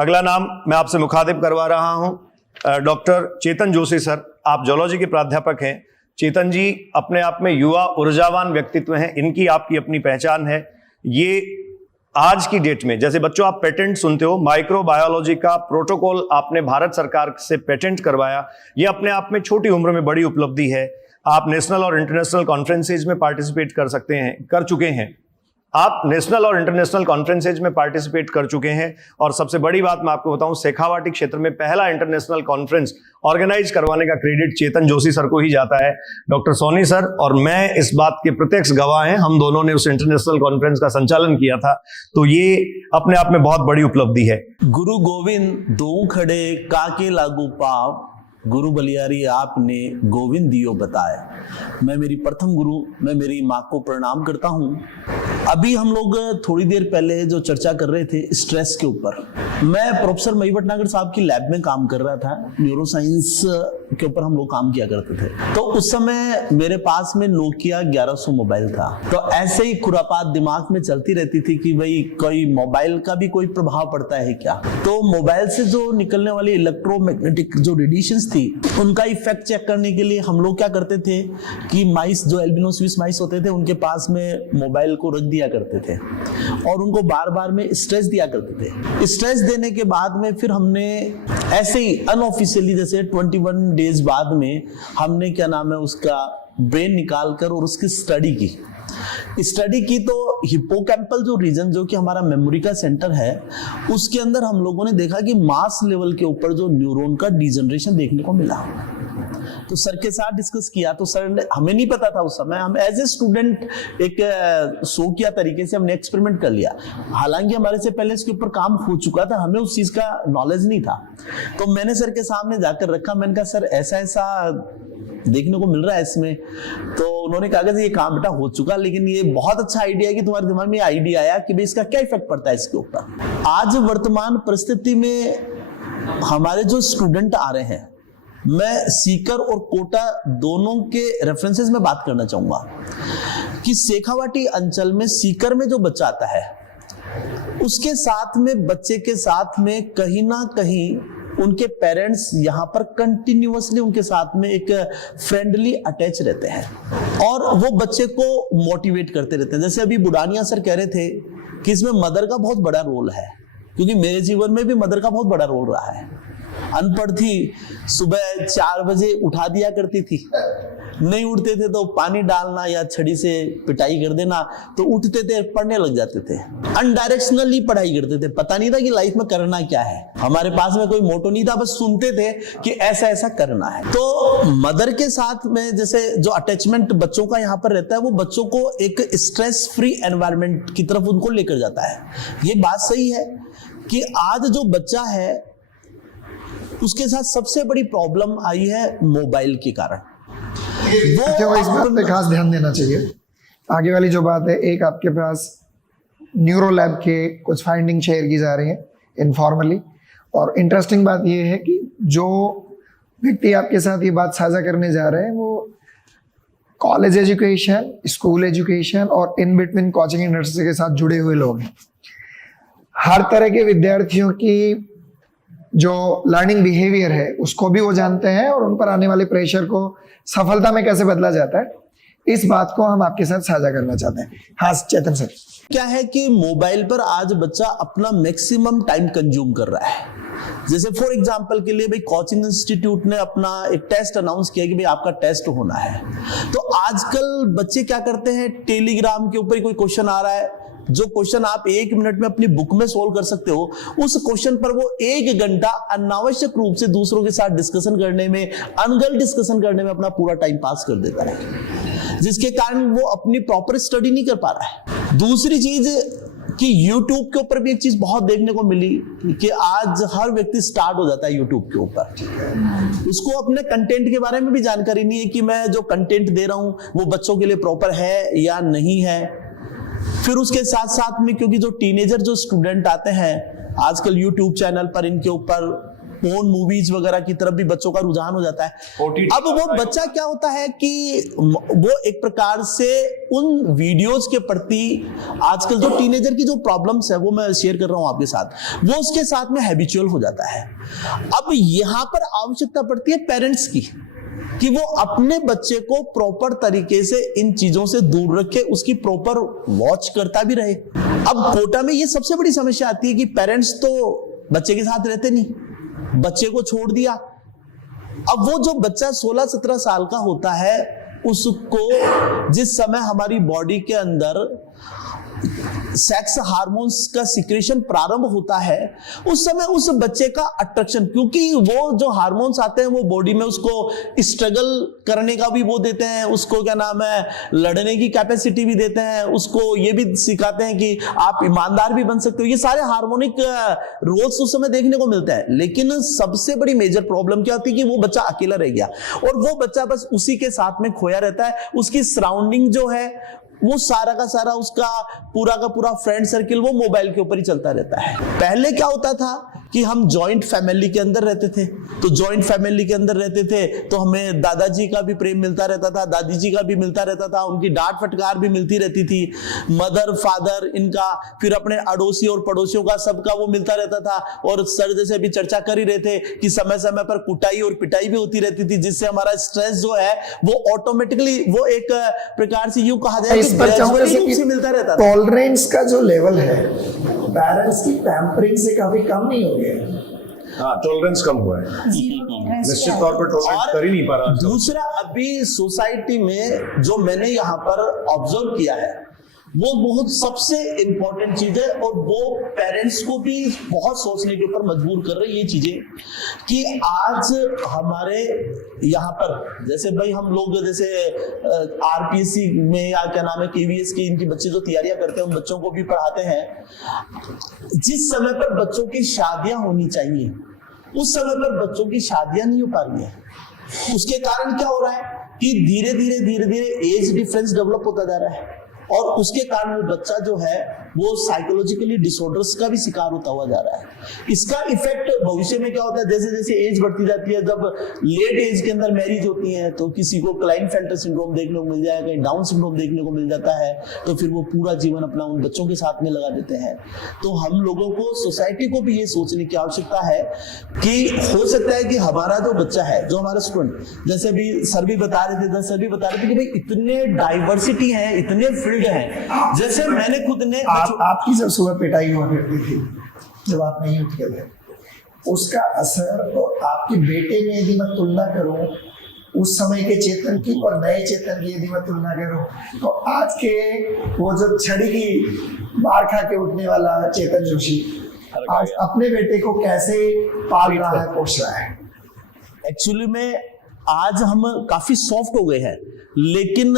अगला नाम मैं आपसे मुखातिब करवा रहा हूं डॉक्टर चेतन जोशी सर। आप जूलॉजी के प्राध्यापक हैं। चेतन जी अपने आप में युवा ऊर्जावान व्यक्तित्व हैं, इनकी आपकी अपनी पहचान है। ये आज की डेट में, जैसे बच्चों आप पेटेंट सुनते हो, माइक्रोबायोलॉजी का प्रोटोकॉल आपने भारत सरकार से पेटेंट करवाया, ये अपने आप में छोटी उम्र में बड़ी उपलब्धि है। आप नेशनल और इंटरनेशनल कॉन्फ्रेंसेज में पार्टिसिपेट कर चुके हैं। आप नेशनल और इंटरनेशनल कॉन्फ्रेंसेज में पार्टिसिपेट कर चुके हैं। और सबसे बड़ी बात मैं आपको बताऊं, शेखावाटी क्षेत्र में पहला इंटरनेशनल कॉन्फ्रेंस ऑर्गेनाइज करवाने का क्रेडिट चेतन जोशी सर को ही जाता है। डॉक्टर सोनी सर और मैं इस बात के प्रत्यक्ष गवाह हैं, हम दोनों ने उस इंटरनेशनल कॉन्फ्रेंस का संचालन किया था, तो ये अपने आप में बहुत बड़ी उपलब्धि है। गुरु गोविंद दो खड़े काके लागू पाव, गुरु बलियारी आपने गोविंद दियो बताया। मैं मेरी प्रथम गुरु, मैं मेरी माँ को प्रणाम करता हूँ। अभी हम लोग थोड़ी देर पहले जो चर्चा कर रहे थे स्ट्रेस के ऊपर, मैं प्रोफेसर मही भटनागर साहब की लैब में काम कर रहा था। न्यूरो साइंस के ऊपर हम लोग काम किया करते थे। तो उस समय मेरे पास में नोकिया 1100 मोबाइल था। तो ऐसे ही खुरापात दिमाग में चलती रहती थी कि भाई कोई मोबाइल का भी कोई प्रभाव पड़ता है क्या। तो मोबाइल से जो निकलने वाली इलेक्ट्रोमैग्नेटिक जो रेडिएशंस थी, उनका इफेक्ट चेक करने के लिए हम लोग क्या करते थे कि माइस, जो एल्बिनो स्विस माइस होते थे, उनके पास में मोबाइल को रख दिया करते थे और उनको बार बार में स्ट्रेस दिया करते थे। स्ट्रेस देने के बाद में फिर हमने ऐसे ही अनऑफिशियली, जैसे 21 डेज बाद में हमने क्या नाम है उसका ब्रेन निकाल कर और उसकी स्टडी की। तो हिप्पोकैम्पल जो रीजन, जो कि हमारा मेमोरी का सेंटर है, उसके अंदर हम लोगों ने देखा कि मास लेवल के ऊपर जो न्यूरॉन का डिजनरेशन देखने को मिला। तो सर के साथ डिस्कस किया, तो सर ने, हमें नहीं पता था उस समय, हम एज ए स्टूडेंट एक शौकिया तरीके से हमने एक्सपेरिमेंट कर लिया। हालांकि हमारे से पहले इसके ऊपर काम हो चुका था, हमें उस चीज का नॉलेज नहीं था। तो मैंने सर के सामने जाकर रखा, मैंने कहा सर ऐसा ऐसा देखने को मिल रहा है इसमें। तो उन्होंने कहा कि ये काम बेटा हो चुका, लेकिन ये बहुत अच्छा आइडिया है कि तुम्हारे दिमाग में आइडिया आया कि भाई इसका क्या इफेक्ट पड़ता है इसके ऊपर। आज वर्तमान परिस्थिति में हमारे जो स्टूडेंट आ रहे हैं, मैं सीकर और कोटा दोनों के रेफरेंसेस में बात करना चाहूंगा कि शेखावाटी अंचल में सीकर में जो बच्चा आता है, उसके साथ में, बच्चे के साथ में कहीं ना कहीं उनके पेरेंट्स यहाँ पर कंटिन्यूअसली उनके साथ में एक फ्रेंडली अटैच रहते हैं और वो बच्चे को मोटिवेट करते रहते हैं। जैसे अभी बुडानिया सर कह रहे थे कि इसमें मदर का बहुत बड़ा रोल है, क्योंकि मेरे जीवन में भी मदर का बहुत बड़ा रोल रहा है। अनपढ़ थी, सुबह 4 बजे उठा दिया करती थी, नहीं उठते थे तो पानी डालना या छड़ी से पिटाई कर देना, तो उठते थे, पढ़ने लग जाते थे। अनडायरेक्शनली पढ़ाई करते थे, पता नहीं था कि लाइफ में करना क्या है। हमारे पास में कोई मोटो नहीं था, बस सुनते थे कि ऐसा ऐसा करना है। तो मदर के साथ में जैसे जो अटैचमेंट बच्चों का यहाँ पर रहता है, वो बच्चों को एक स्ट्रेस फ्री एनवायरनमेंट की तरफ उनको लेकर जाता है। ये बात सही है कि आज जो बच्चा है उसके साथ सबसे बड़ी प्रॉब्लम आई है मोबाइल के कारण। वो इस बात पे खास ध्यान देना चाहिए। आगे वाली जो बात है, एक आपके पास न्यूरो लैब के कुछ फाइंडिंग शेयर की जा रही है इनफॉर्मली, और इंटरेस्टिंग बात ये है कि जो व्यक्ति आपके साथ ये बात साझा करने जा रहे हैं वो कॉलेज एजुकेशन, स्कूल एजुकेशन और इन बिटवीन कोचिंग इंडस्ट्री के साथ जुड़े हुए लोग हैं। हर तरह के विद्यार्थियों की जो लर्निंग बिहेवियर है उसको भी वो जानते हैं और उन पर आने वाले प्रेशर को सफलता में कैसे बदला जाता है, इस बात को हम आपके साथ साझा करना चाहते हैं। हाँ चेतन सर, क्या है कि मोबाइल पर आज बच्चा अपना मैक्सिमम टाइम कंज्यूम कर रहा है। जैसे फॉर एग्जांपल के लिए भाई कोचिंग इंस्टीट्यूट ने अपना एक टेस्ट अनाउंस किया कि भाई आपका टेस्ट होना है। तो आजकल बच्चे क्या करते हैं, टेलीग्राम के ऊपर कोई क्वेश्चन आ रहा है, जो क्वेश्चन आप 1 मिनट में अपनी बुक में सोल्व कर सकते हो, उस क्वेश्चन पर वो 1 घंटा अनावश्यक रूप से दूसरों के साथ डिस्कशन करने में, अनगल डिस्कशन करने में अपना पूरा टाइम पास कर देता है, जिसके कारण वो अपनी प्रॉपर स्टडी नहीं कर पा रहा है। दूसरी चीज कि YouTube के ऊपर भी एक चीज बहुत देखने को मिली कि आज हर व्यक्ति स्टार्ट हो जाता है YouTube के ऊपर। उसको अपने कंटेंट के बारे में भी जानकारी नहीं है कि मैं जो कंटेंट दे रहा हूं वो बच्चों के लिए प्रॉपर है या नहीं है। फिर उसके साथ साथ में, क्योंकि जो टीनेजर जो स्टूडेंट आते हैं आजकल YouTube चैनल पर, इनके ऊपर पोर्न मूवीज वगैरह की तरफ भी बच्चों का रुझान हो जाता है। OTT अब वो बच्चा क्या होता है कि वो एक प्रकार से उन वीडियोज के प्रति आजकल जो टीनेजर की जो प्रॉब्लम्स है वो मैं शेयर कर रहा हूं आपके साथ, वो उसके साथ में हैबिचुअल हो जाता है। अब यहां पर आवश्यकता पड़ती है पेरेंट्स की कि वो अपने बच्चे को प्रॉपर तरीके से इन चीजों से दूर रखे, उसकी प्रॉपर वॉच करता भी रहे। अब कोटा में ये सबसे बड़ी समस्या आती है कि पेरेंट्स तो बच्चे के साथ रहते नहीं, बच्चे को छोड़ दिया। अब वो जो बच्चा 16-17 साल का होता है, उसको जिस समय हमारी बॉडी के अंदर सेक्स हार्मोन्स का सिक्रेशन प्रारंभ होता है, उस समय उस बच्चे का अट्रैक्शन, क्योंकि वो जो हार्मोन्स आते हैं वो बॉडी में उसको स्ट्रगल करने का भी वो देते हैं, उसको क्या नाम है लड़ने की कैपेसिटी भी देते हैं, उसको ये भी सिखाते हैं कि आप ईमानदार भी बन सकते हो। ये सारे हार्मोनिक रोल्स उस समय देखने को मिलते हैं। लेकिन सबसे बड़ी मेजर प्रॉब्लम क्या होती है कि वो बच्चा अकेला रह गया और वो बच्चा बस उसी के साथ में खोया रहता है। उसकी सराउंडिंग जो है वो सारा का सारा, उसका पूरा का पूरा फ्रेंड सर्किल वो मोबाइल के ऊपर ही चलता रहता है। पहले क्या होता था कि हम जॉइंट फैमिली के अंदर रहते थे, तो जॉइंट फैमिली के अंदर रहते थे तो हमें दादाजी का भी प्रेम मिलता रहता था, दादी जी का भी मिलता रहता था, उनकी डांट फटकार भी मिलती रहती थी, मदर फादर इनका, फिर अपने अड़ोसी और पड़ोसियों का, सबका वो मिलता रहता था। और सर जैसे भी चर्चा कर ही रहे थे कि समय समय पर कुटाई और पिटाई भी होती रहती थी, जिससे हमारा स्ट्रेस जो है वो ऑटोमेटिकली वो एक प्रकार से यूं कहा जाए मिलता रहता था। टॉलरेंस का जो लेवल है पेरेंट्स की पैम्परिंग से काफी कम नहीं हो गया। हाँ, टॉलरेंस कम हुआ है, निश्चित तौर पर टॉलरेट कर ही नहीं पा रहा। दूसरा, अभी सोसाइटी में जो मैंने यहाँ पर ऑब्जर्व किया है वो बहुत सबसे इंपॉर्टेंट चीज है, और वो पेरेंट्स को भी बहुत सोचने के ऊपर मजबूर कर रही है ये चीजें कि आज हमारे यहाँ पर जैसे भाई हम लोग जैसे आरपीएससी में या क्या नाम है केवीएस की इनकी बच्चे जो तैयारियां करते हैं उन बच्चों को भी पढ़ाते हैं। जिस समय पर बच्चों की शादियां होनी चाहिए उस समय पर बच्चों की शादियां नहीं हो पा रही है। उसके कारण क्या हो रहा है कि धीरे धीरे एज डिफरेंस डेवलप होता जा रहा है, और उसके कारण वो बच्चा जो है वो साइकोलॉजिकली डिसऑर्डर्स का भी शिकार होता हुआ जा रहा है। इसका इफेक्ट भविष्य में क्या होता है, जैसे जैसे एज बढ़ती जाती है, जब लेट एज के अंदर मैरिज होती है तो किसी को क्लाइनफेल्टर सिंड्रोम देखने को मिल जाएगा, कहीं डाउन सिंड्रोम देखने को मिल जाता है, तो फिर वो पूरा जीवन अपना उन बच्चों के साथ में लगा देते हैं। तो हम लोगों को, सोसाइटी को भी ये सोचने की आवश्यकता है कि हो सकता है कि हमारा जो बच्चा है, जो हमारा स्टूडेंट, जैसे भी सर भी बता रहे थे कि भाई इतने डाइवर्सिटी है, इतने फील्ड हैं। जैसे मैंने खुद ने आपकी जब सुबह पिटाई हुआ करती थी जब आप नहीं उठते थे, उसका असर, और आपके बेटे में यदि मैं तुलना करूं उस समय के चेतन की और नए चेतन की यदि मैं तुलना करूं, तो आज के वो जो छड़ी की मार खा के उठने वाला चेतन जोशी आज अपने बेटे को कैसे पाल रहा है, पोष रहा है। एक्चुअली में आज हम काफी सॉफ्ट हो गए हैं, लेकिन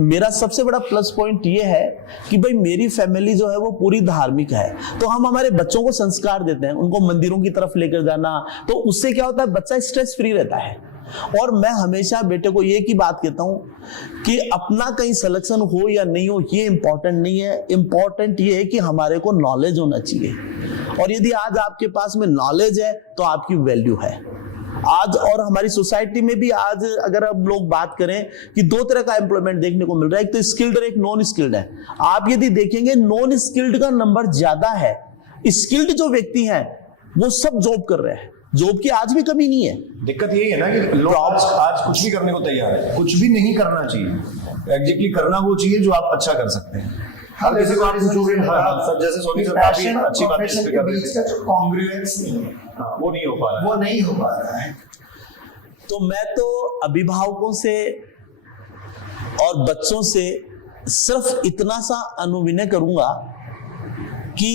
मेरा सबसे बड़ा प्लस पॉइंट ये है कि भाई मेरी फैमिली जो है वो पूरी धार्मिक है, तो हम हमारे बच्चों को संस्कार देते हैं, उनको मंदिरों की तरफ लेकर जाना, तो उससे क्या होता है बच्चा स्ट्रेस फ्री रहता है। और मैं हमेशा बेटे को ये की बात कहता हूं कि अपना कहीं सिलेक्शन हो या नहीं हो ये इंपॉर्टेंट नहीं है, इंपॉर्टेंट ये है कि हमारे को नॉलेज होना चाहिए, और यदि आज आपके पास में नॉलेज है तो आपकी वैल्यू है आज। और हमारी सोसाइटी में भी आज अगर हम लोग बात करें कि दो तरह का एम्प्लॉयमेंट देखने को मिल रहा है, एक तो स्किल्ड और एक नॉन स्किल्ड है। आप यदि देखेंगे नॉन स्किल्ड का नंबर ज्यादा है, स्किल्ड जो व्यक्ति हैं वो सब जॉब कर रहे हैं, जॉब की आज भी कमी नहीं है। दिक्कत यही है ना कि लोग आज कुछ भी करने को तैयार है, कुछ भी नहीं करना चाहिए, एग्जैक्टली करना वो चाहिए जो आप अच्छा कर सकते हैं। हाँ, जैसे को आप पूछोगे, जैसे सोनी सर काफी अच्छी बात इस पे कर रहे थे, जो कॉन्ग्रुएंस नहीं है वो नहीं हो पा रहा है। तो मैं तो अभिभावकों से और बच्चों से सिर्फ इतना सा अनुविनय करूंगा कि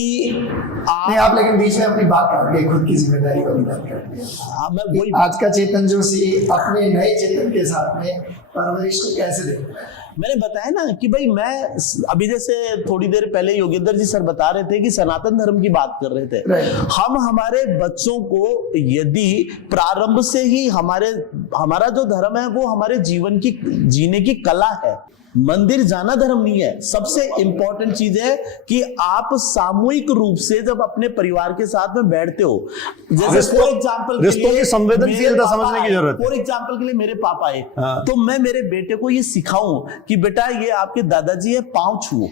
आप लेकिन बीच में अपनी बात कर रहे हैं, खुद की जिम्मेदारी वाली बात कर रहे हैं। हाँ, मैं वही आज का चेतन जोशी अपने नए चेतन के साथ में परवरिश को कैसे देखता है? मैंने बताया ना कि भाई मैं अभी जैसे थोड़ी देर पहले योगेंद्र जी सर बता रहे थे कि सनातन धर्म की बात कर रहे थे। हम हमारे बच्चों को यदि प्रारंभ से ही हमारा जो धर्म है वो हमारे जीवन की जीने की कला है, मंदिर जाना धर्म नहीं है। सबसे इंपॉर्टेंट चीज है कि आप सामूहिक रूप से जब अपने परिवार के साथ में बैठते हो, जैसे फॉर एग्जांपल रिश्तों की संवेदनशीलता समझने की जरूरत है। फॉर एग्जांपल के लिए मेरे पापा है, हाँ। तो मैं मेरे बेटे को ये सिखाऊं कि बेटा ये आपके दादाजी है, पांव छुओ।